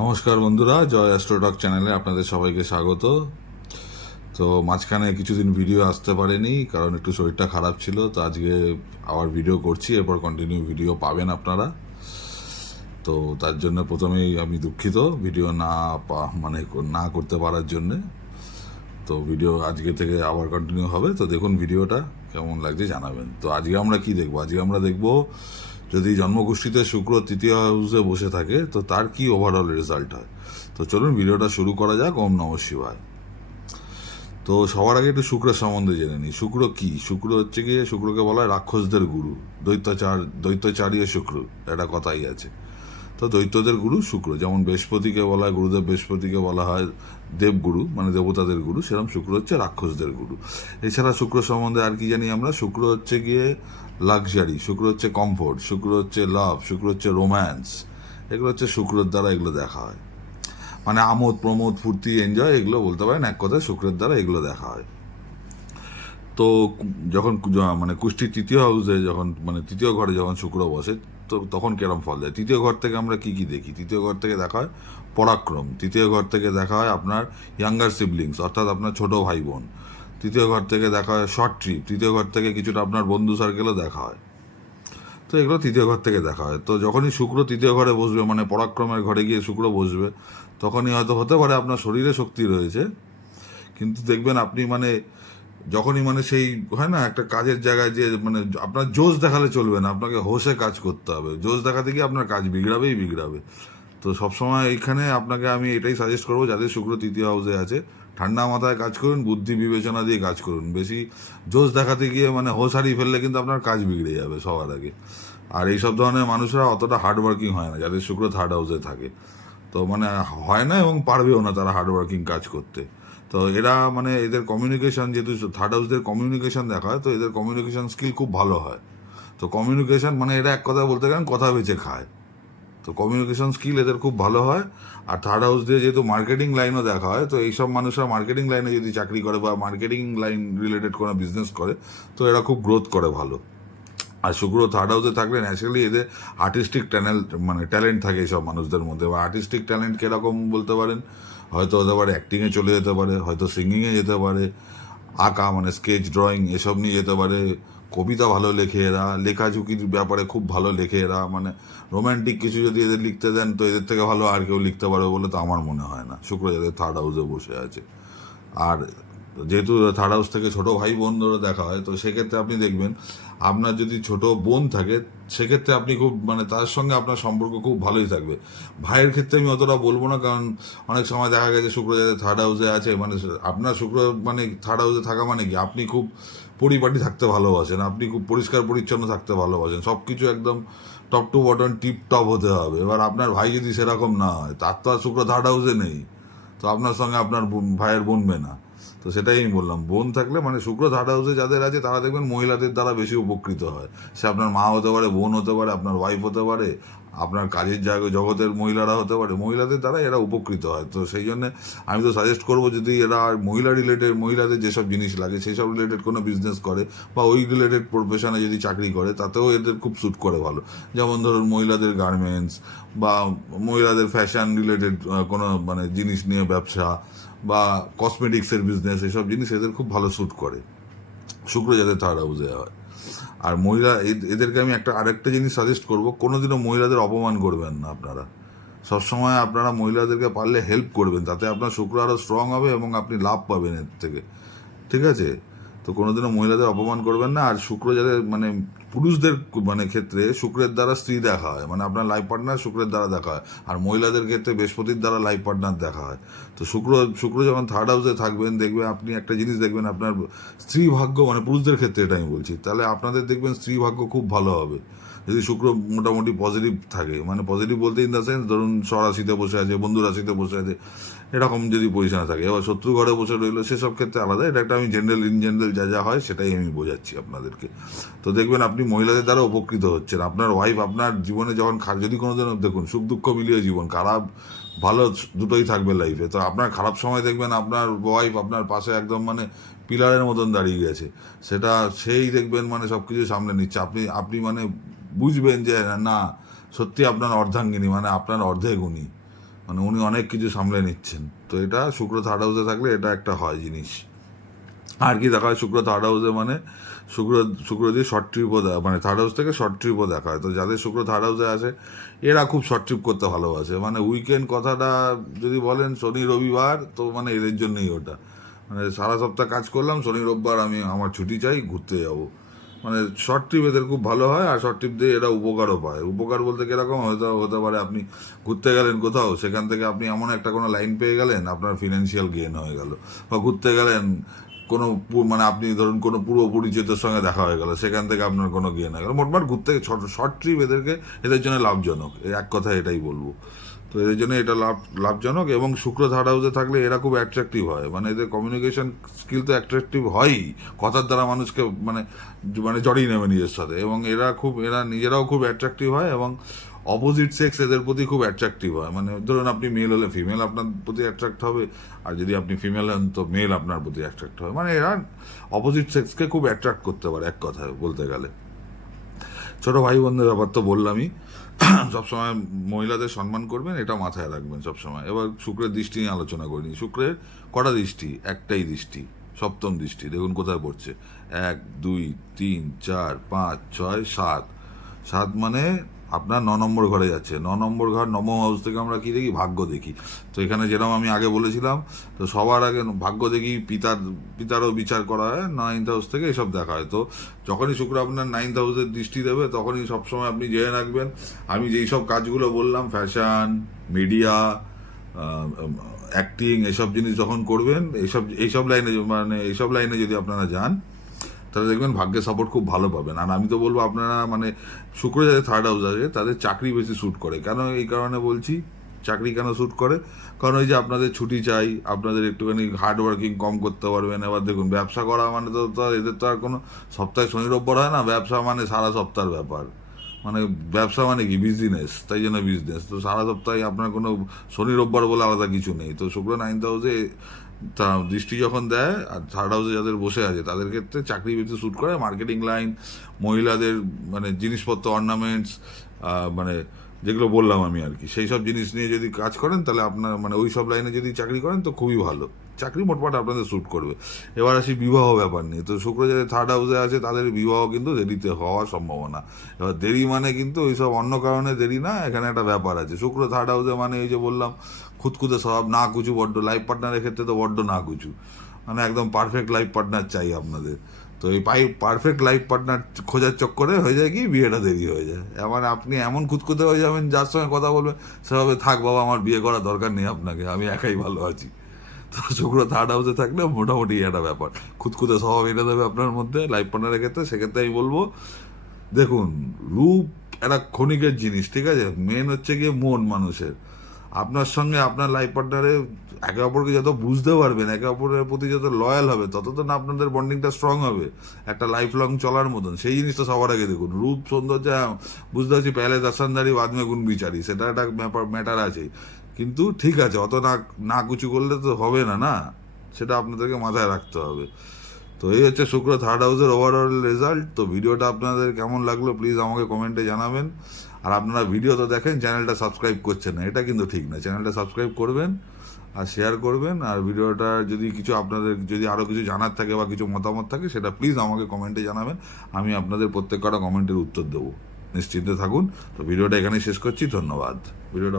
নমস্কার বন্ধুরা, জয় অ্যাস্ট্রোটক চ্যানেলে আপনাদের সবাইকে স্বাগত। তো মাঝখানে কিছুদিন ভিডিও আসতে পারেনি, কারণ একটু শরীরটা খারাপ ছিল। তো আজকে আবার ভিডিও করছি, এরপর কন্টিনিউ ভিডিও পাবেন আপনারা। তো তার জন্য প্রথমেই আমি দুঃখিত ভিডিও না করতে পারার জন্যে। তো ভিডিও আজকে থেকে আবার কন্টিনিউ হবে। তো দেখুন ভিডিওটা কেমন লাগছে জানাবেন। তো আজকে আমরা কি দেখবো? আজকে আমরা দেখবো যদি জন্মকুষ্ঠিতে শুক্র তৃতীয় হাউসে বসে থাকে তো তার কি ওভারঅল রেজাল্ট হয়। তো চলুন ভিডিওটা শুরু করা যাক। ওম নমঃ শিবায়। তো সবার আগে একটু শুক্রের সম্বন্ধে জেনে নিই। শুক্র কি? শুক্র হচ্ছে গিয়ে, শুক্রকে বলা হয় রাক্ষসদের গুরু। দৈত্যাচারীয় শুক্র, একটা কথাই আছে। তো দৈত্যদের গুরু শুক্র। যেমন বৃহস্পতিকে বলা হয়, গুরুদেব বৃহস্পতিকে বলা হয় দেবগুরু, মানে দেবতাদের গুরু, সেরকম শুক্র হচ্ছে রাক্ষসদের গুরু। এছাড়া শুক্র সম্বন্ধে আর কি জানি আমরা? শুক্র হচ্ছে গিয়ে লাক্সারি, শুক্র হচ্ছে কমফোর্ট, শুক্র হচ্ছে লাভ, শুক্র হচ্ছে রোম্যান্স। এগুলো হচ্ছে শুক্রের দ্বারা এগুলো দেখা হয়। মানে আমোদ প্রমোদ ফুর্তি এনজয়, এগুলো বলতে পারেন এক কথায় শুক্রের দ্বারা এগুলো দেখা হয়। তো যখন মানে কুষ্টির তৃতীয় হাউসে যখন, মানে তৃতীয় ঘরে যখন শুক্র বসে, তো তখন কেরম ফল দেয়? তৃতীয় ঘর থেকে আমরা কি কি দেখি? তৃতীয় ঘর থেকে দেখা হয় পরাক্রম। তৃতীয় ঘর থেকে দেখা হয় আপনার ইয়াঙ্গার সিবলিংস, অর্থাৎ আপনার ছোট ভাই বোন। তৃতীয় ঘর থেকে দেখা হয় শর্ট ট্রিপ। তৃতীয় ঘর থেকে কিছুটা আপনার বন্ধু সার্কেলও দেখা হয়। তো এগুলো তৃতীয় ঘর থেকে দেখা হয়। তো যখনই শুক্র তৃতীয় ঘরে বসবে, মানে পরাক্রমের ঘরে গিয়ে শুক্র বসবে, তখনই হয়তো হতে পারে আপনার শরীরে শক্তি রয়েছে, কিন্তু দেখবেন আপনি মানে যখনই মানে সেই হয় না একটা কাজের জায়গায় যে মানে আপনার জোশ দেখালে চলবে না, আপনাকে হোশে কাজ করতে হবে। জোশ দেখাতে গিয়ে আপনার কাজ বিগড়াবেই বিগড়াবে। তো সবসময় এইখানে আপনাকে আমি এটাই সাজেস্ট করবো, যাদের শুক্র তৃতীয় হাউসে আছে, ঠান্ডা মাথায় কাজ করুন, বুদ্ধি বিবেচনা দিয়ে কাজ করুন। বেশি জোশ দেখাতে গিয়ে মানে হোশ হারিয়ে ফেললে কিন্তু আপনার কাজ বিগড়ে যাবে সবার আগে। আর এইসব ধরনের মানুষরা অতটা হার্ডওয়ার্কিং হয় না, যাদের শুক্র থার্ড হাউসে থাকে। তো মানে হয় না এবং পারবেও না তারা হার্ডওয়ার্কিং কাজ করতে। তো এরা মানে এদের কমিউনিকেশন, যেহেতু থার্ড হাউসদের কমিউনিকেশন দেখা হয়, তো এদের কমিউনিকেশন স্কিল খুব ভালো হয়। তো কমিউনিকেশন মানে এরা এক কথা বলতে গেলেন কথা বেঁচে খায়। তো কমিউনিকেশন স্কিল এদের খুব ভালো হয়। আর থার্ড হাউস দিয়ে যেহেতু মার্কেটিং লাইনও দেখা হয়, তো এইসব মানুষরা মার্কেটিং লাইনে যদি চাকরি করে বা মার্কেটিং লাইন রিলেটেড কোনো বিজনেস করে, তো এরা খুব গ্রোথ করে ভালো। আর শুক্র থার্ড হাউসে থাকলে ন্যাচারালি এদের আর্টিস্টিক ট্যালেন্ট থাকে এইসব মানুষদের মধ্যে। বা আর্টিস্টিক ট্যালেন্ট কীরকম বলতে পারেন? হয়তো হতে পারে অ্যাক্টিংয়ে চলে যেতে পারে, হয়তো সিঙ্গিংয়ে যেতে পারে, আঁকা মানে স্কেচ ড্রয়িং এসব নিয়ে যেতে পারে। কবিতা ভালো লেখে এরা, লেখাঝুঁকির ব্যাপারে খুব ভালো লেখে এরা। মানে রোম্যান্টিক কিছু যদি এদের লিখতে দেন, তো এদের থেকে ভালো আর কেউ লিখতে পারবে বলে তো আমার মনে হয় না, শুক্র যাদের থার্ড হাউসে বসে আছে। আর যেহেতু থার্ড হাউস থেকে ছোট ভাই বোনদেরও দেখা হয়, তো সেক্ষেত্রে আপনি দেখবেন আপনার যদি ছোট বোন থাকে, সেক্ষেত্রে আপনি খুব মানে তার সঙ্গে আপনার সম্পর্ক খুব ভালোই থাকবে। ভাইয়ের ক্ষেত্রে আমি অতটা বলবো না, কারণ অনেক সময় দেখা গেছে শুক্র যাদের থার্ড হাউসে আছে, মানে আপনার শুক্র মানে থার্ড হাউসে থাকা মানে কি, আপনি খুব পরিপাটি থাকতে ভালোবাসেন, আপনি খুব পরিষ্কার পরিচ্ছন্ন থাকতে ভালোবাসেন, সব কিছু একদম top to bottom tip top হতে হবে। এবার আপনার ভাই যদি সেরকম না হয়, তার তো আর শুক্র থার্ড হাউসে নেই, তো আপনার সঙ্গে আপনার ভাইয়ের বনবে না। তো সেটাই আমি বললাম, বোন থাকলে মানে শুক্র থার্ড হাউসে যাদের আছে তারা দেখবেন মহিলাদের দ্বারা বেশি উপকৃত হয়। সে আপনার মা হতে পারে, বোন হতে পারে, আপনার ওয়াইফ হতে পারে, আপনার কাজের জায়গায় জগতের মহিলারা হতে পারে, মহিলাদের দ্বারা এরা উপকৃত হয়। তো সেই জন্য আমি তো সাজেস্ট করবো, যদি এরা মহিলা রিলেটেড, মহিলাদের যেসব জিনিস লাগে সেই সব রিলেটেড কোনো বিজনেস করে বা ওই রিলেটেড প্রফেশনে যদি চাকরি করে, তাতেও এদের খুব স্যুট করে ভালো। যেমন ধরুন মহিলাদের গার্মেন্টস বা মহিলাদের ফ্যাশন রিলেটেড কোনো মানে জিনিস নিয়ে ব্যবসা বা কসমেটিক্সের বিজনেস, এসব জিনিস এদের খুব ভালো স্যুট করে, শুক্র যাদের থার্ড হাউসে হয়। আর মহিলা এদেরকে আমি আরেকটা জিনিস সাজেস্ট করবো, কোনোদিনও মহিলাদের অপমান করবেন না আপনারা। সবসময় আপনারা মহিলাদেরকে পারলে হেল্প করবেন, তাতে আপনার শুক্র আরও স্ট্রং হবে এবং আপনি লাভ পাবেন এর থেকে। ঠিক আছে? তো কোনোদিনও মহিলাদের অপমান করবেন না। আর শুক্র যাদের মানে পুরুষদের মানে ক্ষেত্রে শুক্রের দ্বারা স্ত্রী দেখা হয়, মানে আপনার লাইফ পার্টনার শুক্রের দ্বারা দেখা হয়। আর মহিলাদের ক্ষেত্রে বৃহস্পতির দ্বারা লাইফ পার্টনার দেখা হয়। তো শুক্র শুক্র যখন থার্ড হাউসে থাকবেন, দেখবেন আপনি একটা জিনিস দেখবেন, আপনার স্ত্রী ভাগ্য, মানে পুরুষদের ক্ষেত্রে এটা আমি বলছি, তাহলে আপনাদের দেখবেন স্ত্রী ভাগ্য খুব ভালো হবে যদি শুক্র মোটামুটি পজিটিভ থাকে। মানে পজিটিভ বলতে ইন দ্য সেন্স, ধরুন স্বরাশিতে বসে আছে, বন্ধু রাশিতে বসে আছে, এরকম যদি পজিশনে থাকে। এবার শত্রু ঘরে বসে রইলো, সেসব ক্ষেত্রে আলাদা। এটা একটা আমি ইন জেনারেল যা যা হয় সেটাই আমি বোঝাচ্ছি আপনাদেরকে। তো দেখবেন আপনি মহিলাদের দ্বারা উপকৃত হচ্ছেন। আপনার ওয়াইফ আপনার জীবনে যখন যদি কোনোদিন দেখুন সুখ দুঃখ মিলিয়ে জীবন, খারাপ ভালো দুটোই থাকবে লাইফে। তো আপনার খারাপ সময় দেখবেন আপনার ওয়াইফ আপনার পাশে একদম মানে পিলারের মতন দাঁড়িয়ে গেছে, সেটা সেই দেখবেন মানে সব কিছু সামলে নিচ্ছে। আপনি আপনি মানে বুঝবেন যে না, সত্যি আপনার অর্ধাঙ্গিনী, মানে আপনার অর্ধেক উনি। মানে উনি অনেক কিছু সামলে নিচ্ছেন। তো এটা শুক্র থার্ড হাউসে থাকলে এটা একটা হয় জিনিস। আর কি দেখা হয় শুক্র থার্ড হাউসে, মানে শুক্র শুক্র দিয়ে শর্ট ট্রিপও দেখা, মানে থার্ড হাউস থেকে শর্ট ট্রিপও দেখা হয়। তো যাদের শুক্র থার্ড হাউসে আসে এরা খুব শর্ট ট্রিপ করতে ভালোবাসে। মানে উইকেন্ড কথাটা যদি বলেন শনি রবিবার, তো মানে এদের জন্যই ওটা। মানে সারা সপ্তাহ কাজ করলাম, শনি রোববার আমি আমার ছুটি চাই, ঘুরতে যাবো। মানে শর্ট ট্রিপ এদের খুব ভালো হয়, আর শর্ট ট্রিপ দিয়ে এরা উপকারও পায়। উপকার বলতে কিরকম হয়তো হতে পারে, আপনি ঘুরতে গেলেন কোথাও, সেখান থেকে আপনি এমন একটা কোনো লাইন পেয়ে গেলেন, আপনার ফিনান্সিয়াল গেইন হয়ে গেল। বা ঘুরতে গেলেন কোনো মানে আপনি ধরুন কোনো পূর্ব পরিচিতের সঙ্গে দেখা হয়ে গেল, সেখান থেকে আপনার কোনো গেইন হয়ে গেল। মোটমাট ঘুরতে শর্ট ট্রিপ এদের জন্য লাভজনক, এক কথা এটাই বলবো। তো এদের জন্য এটা লাভজনক। এবং শুক্র থার্ড হাউসে থাকলে এরা খুব অ্যাট্রাকটিভ হয়। মানে এদের কমিউনিকেশন স্কিল তো অ্যাট্রাকটিভ হয়ই, কথার দ্বারা মানুষকে মানে মানে জড়িয়ে নেবে নিজের সাথে। এবং এরা নিজেরাও খুব অ্যাট্রাকটিভ হয়, এবং অপোজিট সেক্স এদের প্রতি খুব অ্যাট্রাকটিভ হয়। মানে ধরুন আপনি মেল হলে ফিমেল আপনার প্রতি অ্যাট্রাক্ট হবে, আর যদি আপনি ফিমেল হন তো মেল আপনার প্রতি অ্যাট্রাক্ট হবে। মানে এরা অপোজিট সেক্সকে খুব অ্যাট্রাক্ট করতে পারে, এক কথায় বলতে গেলে। ছোট ভাই বোনদের ব্যাপার তো বললামই। সবসময় মহিলাদের সম্মান করবেন, এটা মাথায় রাখবেন সবসময়। এবার শুক্রের দৃষ্টি নিয়ে আলোচনা করিনি। শুক্রের কটা দৃষ্টি? একটাই দৃষ্টি, সপ্তম দৃষ্টি। দেখুন কোথায় পড়ছে, 1 2 3 4 5 6 7। 7 মানে আপনার 9 নম্বর ঘরে যাচ্ছে। 9 নম্বর ঘর, নবম হাউস থেকে আমরা কি দেখি? ভাগ্য দেখি। তো এখানে যেরকম আমি আগে বলেছিলাম, তো সবার আগে ভাগ্য দেখি, পিতারও বিচার করা হয়, 9th হাউস থেকে এসব দেখা হয়। তো যখনই শুক্র আপনার 9th হাউসের দৃষ্টি দেবে, তখনই সবসময় আপনি জেনে রাখবেন, আমি যেই সব কাজগুলো বললাম, ফ্যাশন, মিডিয়া, অ্যাক্টিং, এসব জিনিস যখন করবেন, এইসব লাইনে যদি আপনারা যান, তাহলে দেখবেন ভাগ্যের সাপোর্ট খুব ভালো পাবেন। আর আমি তো বলবো আপনারা মানে শুক্র যাদের থার্ড হাউস আছে তাদের চাকরি বেশি শ্যুট করে। কেন এই কারণে বলছি চাকরি কেন শ্যুট করে? কারণ ওই যে আপনাদের ছুটি চাই, আপনাদের একটুখানি হার্ড ওয়ার্কিং কম করতে পারবেন। এবার দেখুন ব্যবসা করা মানে তো এদের তো আর কোনো সপ্তাহে শনি রোববার হয় না। ব্যবসা মানে সারা সপ্তাহের ব্যাপার। মানে ব্যবসা মানে কি? বিজনেস, তাই জন্য বিজনেস। তো সারা সপ্তাহে আপনার কোনো শনি রোববার বলে আলাদা কিছু নেই। তো শুক্র 9th হাউসে তা দৃষ্টি যখন দেয়, আর থার্ড হাউসে যাদের বসে আছে তাদের ক্ষেত্রে চাকরি বেশি শ্যুট করে। মার্কেটিং লাইন, মহিলাদের মানে জিনিসপত্র, অর্নামেন্টস, মানে যেগুলো বললাম আমি আর কি, সেই সব জিনিস নিয়ে যদি কাজ করেন, তাহলে আপনার মানে ওই সব লাইনে যদি চাকরি করেন তো খুবই ভালো। চাকরি মোটমাট আপনাদের শ্যুট করবে। এবার আসি বিবাহ ব্যাপার নিয়ে। তো শুক্র যাদের থার্ড হাউসে আছে তাদের বিবাহ কিন্তু দেরিতে হওয়ার সম্ভাবনা। এবার দেরি মানে কিন্তু ওইসব অন্য কারণে দেরি না, এখানে একটা ব্যাপার আছে। শুক্র থার্ড হাউসে মানে এই যে বললাম, খুঁতখুঁতে স্বভাব, না কুচু বড্ড। লাইফ পার্টনারের ক্ষেত্রে তো বড্ড না কুচু, মানে একদম পারফেক্ট লাইফ পার্টনার চাই আপনাদের। তো এই পারফেক্ট লাইফ পার্টনার খোঁজার চক্করে হয়ে যায় কি, বিয়েটা দেরি হয়ে যায়। এবার আপনি এমন খুঁতখুঁতে হয়ে যাবেন, যার সঙ্গে কথা বলবেন সেভাবে, থাক বাবা আমার বিয়ে করার দরকার নেই আপনাকে, আমি একাই ভালো আছি। তো শুক্র থার্ড হাউসে থাকলে মোটামুটি একটা ব্যাপার, খুঁতখুঁতে স্বভাব এনে দেবে আপনার মধ্যে লাইফ পার্টনারের ক্ষেত্রে। সেক্ষেত্রে আমি বলবো, দেখুন রূপ একটা ক্ষণিকের জিনিস, ঠিক আছে? মেন হচ্ছে গিয়ে মন মানুষের। আপনার সঙ্গে আপনার লাইফ পার্টনারে একে অপরকে যত বুঝতে পারবেন, একে অপরের প্রতি যত লয়াল হবে, তত তো না আপনাদের বন্ডিংটা স্ট্রং হবে, একটা লাইফ লং চলার মতন। সেই জিনিসটা সবার আগে দেখুন। রূপ সৌন্দর্য বুঝতে পারছি, পেলে দর্শনদারি বাদ মে গুণ বিচারি, সেটা একটা ম্যাটার আছে। কিন্তু ঠিক আছে, অত না কুচু করলে তো হবে না, না? সেটা আপনাদেরকে মাথায় রাখতে হবে। তো এই হচ্ছে শুক্র থার্ড হাউসের ওভারঅল রেজাল্ট। তো ভিডিওটা আপনাদের কেমন লাগলো প্লিজ আমাকে কমেন্টে জানাবেন। আর আপনারা ভিডিও তো দেখেন, চ্যানেলটা সাবস্ক্রাইব করছেন না, এটা কিন্তু ঠিক না। চ্যানেলটা সাবস্ক্রাইব করবেন আর শেয়ার করবেন। আর ভিডিওটা যদি কিছু আপনাদের যদি আরও কিছু জানার থাকে বা কিছু মতামত থাকে, সেটা প্লিজ আমাকে কমেন্টে জানাবেন। আমি আপনাদের প্রত্যেক কটা কমেন্টের উত্তর দেবো, নিশ্চিন্তে থাকুন। তো ভিডিওটা এখানেই শেষ করছি, ধন্যবাদ। ভিডিওটা